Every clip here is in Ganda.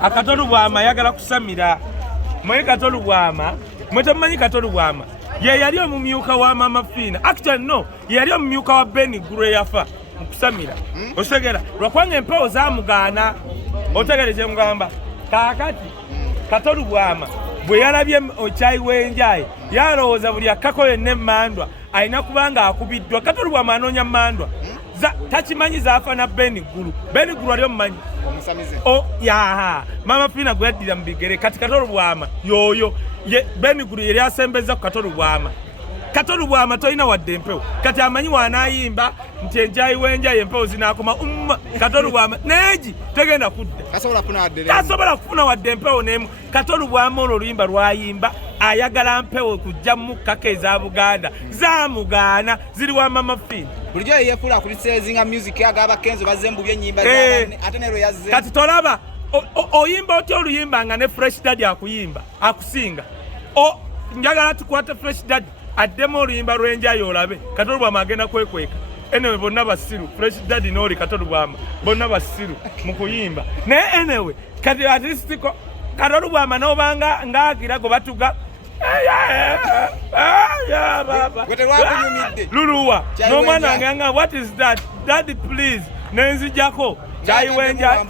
Akatolu bwama yagala kusamira mwe katolu bwama mwetamanyi katolu bwama ye yali omumyuka wa mama Fina actually no yali omumyuka wa Benny Gure yafa kusamira osegera lwakwanga empewo zamugana otegereje mugamba kakati katolu bwama bwe yalabye ochayi wenjaye yalowooza buli akakole ne mandwa alina kubanga akubiddwa katolu bwama anonya mandwa tachimanyi zafa na Benny Guru ali omumanyi o ya mama Fina gwe yaddira mu bigere kati katolu bwama yoyo ye Benny Guru yali asembeza ku katolu bwama toyina wadde empewo kati amanyi wanayimba nti enjayi wenjayi empewo zinakoma katolu bwama neegi tegenda kudda tasobola kufuna wadde empewo n'emu katolu bwama olwo oluyimba lwayimba ayagala mpewo kujja mu kkaka eza Buganda zamugaana ziri wa mama Fina bulijjo yefula kulisezinga music agaba kenzo bazembu byennyimba ate nero yazze kati tolaba oyimba otyo oluyimba nga ne Fresh Daddy akuyimba akusinga njagala tukwate Fresh Daddy addemu oluyimba lw'enjayi olabe katolu bwama agenda kwekweka enewe bonna basiru Fresh Daddy n'oli katolu bwama bonna basiru mu kuyimba naye enewe kati artistiko katolu bwama n'obanga ng'akirago batuga Luluwa n'omwana nganga what is that daddy please nenzijako chayiwenja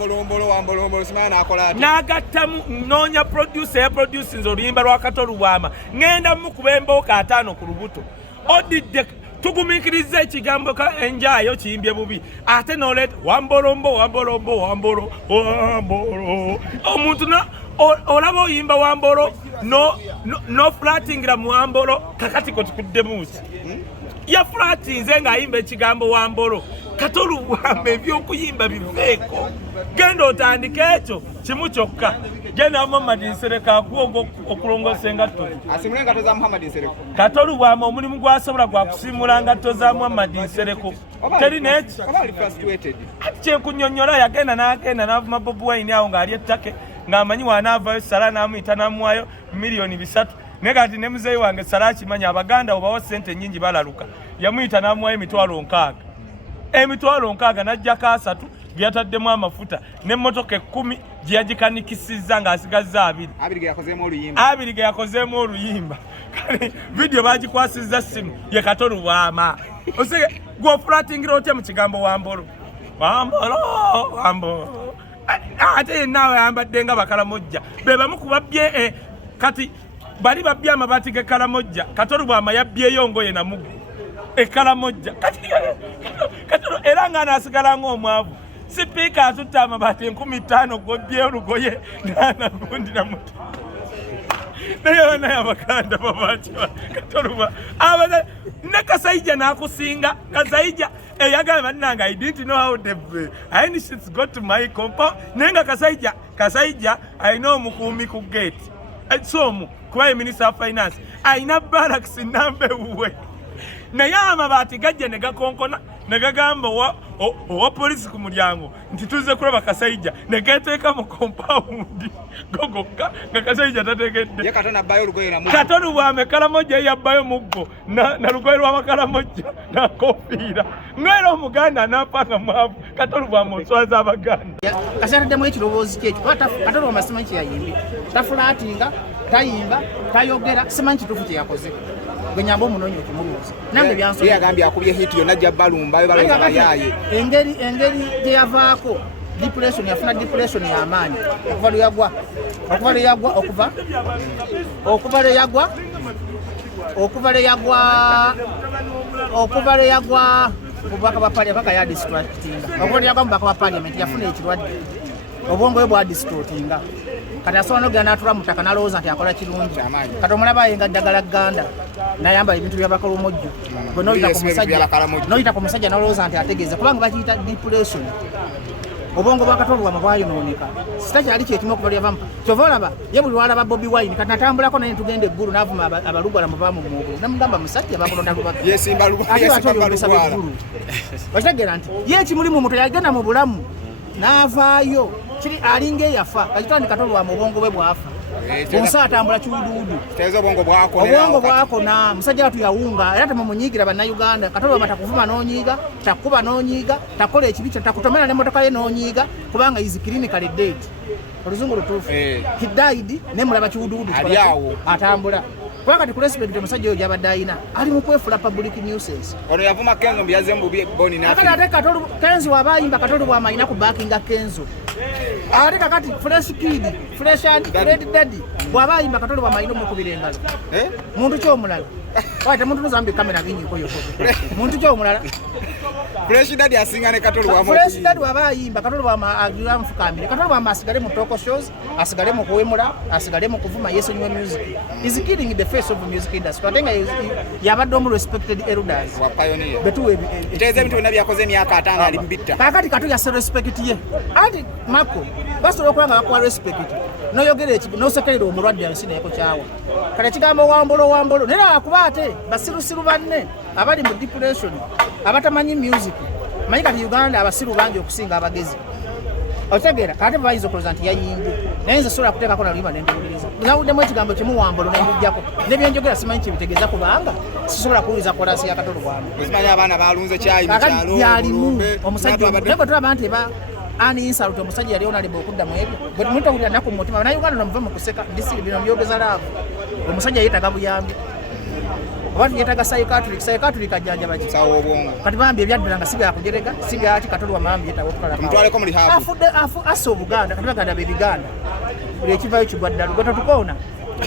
nagattamu noonya producer yaproducinze oluyimba lwa katolu bwama ngenda mukuba embooka 5 ku lubuto odidde tugumikiriza ekigambo ka enjayo kiyimbye bubi ate noleeta wambolombo omuntu olaba oyimba wambolo no flatingira mu wambolo kakati ko tukudde musi ya flatinze ng'ayimba ekigambo wambolo katolu bwama ebyokuyimba biveeko genda otandika ekyo kimu kyokka genda Muhammad Nsereko akuwa okulongosa engatto asimule engatto za Muhammad Nsereko katolu bwama omulimu gwasobola gwa kusimula engatto za Muhammad Nsereko teri neki ati kyenkunyonnyola yagenda n'avuma Bobi Wine awo ng'ali ettake ng'amanyi wanaavayo Sala n'amuyita n'amuwayo miliyoni 3 naye kati ne muzeeyi wange Sala akimanya Abaganda obawa ssente nnyingi balaluka yamuyita n'amuwayo emitwalo 6 n'ajjako 3 gye yataddemu amafuta n'emmotoka 10 gye yagikanikisizza ng'asigazza 2 ge yakozeemu oluyimba kale vidiyo bagikwasizza simu ye katolu bwama osege gw'ofulatingira otya mu kigambo wambolo ate yenaawe ayambadde nga bakalamojja be bamu ku babbye kati bali babbye amabaati g'ekalamojja katolu bwama yabbyeyo ngoye namuggu ekalamojja katolu era ng'anaasigala ng'omwavu sipiika atutte amabaati 50 g'obbyeyo olugoye n'anagundira muti naye naye Abaganda babakiba katolu bwama ne Kasaija n'akusinga Kasaija eyagala bannanga I didn't know how the shit's got to my compound nenga Kasaija alina omukuumi ku gate ekyomu kuba Minister of Finance alina barracks nambe uwe naye amabaati gajja ne gakonkona ne gagamba owa polisi ku mulyango nti tuze kulaba Kasaija ne geteeka mu compound gogokka nga Kasaija tategedde katolu bwama ekalamojja yabbayo muggo na lugoye lw'abakalamojja nakofiira ng'era Omuganda anaapanga mwavu katolu bwama oswaza Abaganda kasataddemu ekirowoozi kyekyo katolu bwama simanyi kyeyayimbi tafulaatinga tayimba tayogera simanyi kituufu kyeyakoze gwenyamba omunoonyi okumubuuza nange byansoye yagambye akubye hiti yonna ajja balumba bayaye engeri gye yavaako depression yafuna depression y'amaanyi okuva le yagwa mubaka ba parliament baka ya distractinga okuva le yagwa mubaka wa parliament yafuna ekirwadde obwongo bwe bwa distortinga kati asobola n'ogenda n'atula mu ttaka n'alowooza nti akola kirungi kati omulaba yenga ddagala gganda n'ayambala ebintu by'abakolomojjo gwe n'oyita ku musajja n'olowooza nti ategeeza kubanga bakiyita depression obwongo bwa katolu bwama bwayonooneka sitakyali kyekimu okuva lyavamu kyova olaba ye buli lwalaba Bobi Wine kati natambulako naye ntugenda eggulu n'avuma abalugwala muvaamu muogulu namugamba musajja bakulonda lubayoyongesa beggulu okitegeera nti ye ekimuli mu muto yagenda mu bulamu n'avaayo kiri alinga eyafa kakitwandi katolu bwama obwongo bwe bwafa bonsa atambula kiwuduwudu tezo obwongo bwako na musajja watu yawunga era temumunyiigira bannayuganda Katonda batakuvuma n'onyiiga takuba n'onyiiga takola ekibi takutomera n'emmotoka ye n'onyiiga kubanga is clinically dead oluzungu lutuufu he died nemulaba kiwuduwudu atambula kubanga kati kurespect omusajja oyo gyabadde ayina ali mu kwefula public nuisance ono yavuma Kenzo mbyaze mbubi boni na akati ate Katolu Kenzo wabayimba Katolu bw'amayina ku backinga Kenzo ate kakati fresh kid fresh and red daddy bw'abayimba Katolu bw'amayina omukubira engalo muntu ky'omulala wate muntu nozambi kamera ginyiko yoko muntu ky'omulala fresh daddy asinga ne Katolu bw'amayimba fresh daddy wabayimba Katolu bw'amagira mfukamire Katolu bw'amasigale mu talk shows asigale mu kuwemula asigale mu kuvuma yeso nywe music is killing the face of the music industry atenga yabadde omu respected elders wa pioneer betuwe teze bintu bina byakoze emyaka 5 ali mbitta kakati Katolu yase respect ye ati mako basobola okulanga bakwa respect noyogera ekibi nosekerera omulwadde alisina yako kyawa kale kigambo wambolo nera akuba ate basirusiru banne abali mu depression abatamanyi music manyi kati Uganda abasiru bangi okusinga abagezi otegeera kati bayizo kuloza nti yayimbye naye nze sobola kuteekako nalimba nendowuliriza nawuddemu ekigambo kimu wambolo nembijjako nebyenjogera simanyi kibitegeeza kubanga sisobola kuwuliza kolasi ya Katolu bw'amayina ozimanyi abaana balunze kyayi mu kyalo byalimu omusajja naye bwe tulaba nti ani insult omusajja yali onaliba okudda mu ebyo bwe tumutawulira naku mu mutima bannayuganda nomuve mu kuseka disiri bino byogeza laavu omusajja yeetaga buyambi oba yeetaga psychiatric ajjanjaba ki sawa obwongo kati bambi ebyaddala nga siga yakujerega siga ati Katolu bw'amayina yeetaga okutwala tumutwaleko mu rehab afudde assa obuganda kati baganda b'ebiganda buli ekivayo kigwa ddala gwe totukoona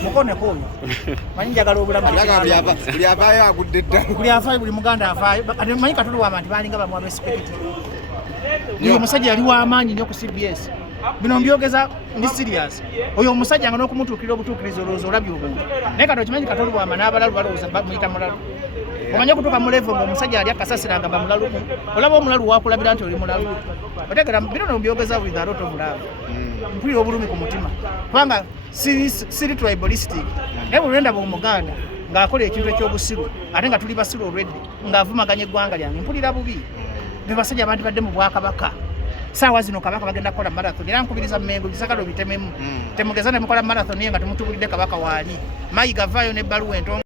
mukoneko oyo manyi njagala obulamu buli avaayo agudde ddala buli afaayo buli muganda afaayo manyi Katolu bw'amayina nti balinga bamuwa respect oyo omusajja yali w'amaanyi nnyo ku CBS bino mbyogeza ndi serious oyo omusajja nga n'okumutuukirira obutuukirizi olowooza olabye obuntu naye kati okimanyi Katolu bw'amayina n'abalalu balowooza muyita mulalu omanye okutuuka mu level ng'omusajja yali akasasira nga bamulalu olaba omulalu wakulabira nti oli mulalu otegera bino nombyogeza with a lot of love mpulira obulumi ku mutima kubanga siri tribalistic naye bwe lwendaba omuganda ng'akola ekintu ekyobusiru ate nga tuli basiru already ng'avumaganya eggwanga lyange mpulira bubi bebasajja abantu badde mu Bwakabaka saawa zino Kabaka bagenda kukola marathon era nkubiriza Mmengo bisagala obitememu temugeza ne mukola marathon nga temutubulidde Kabaka waali mayiga vaayo n'ebbaluwa entongo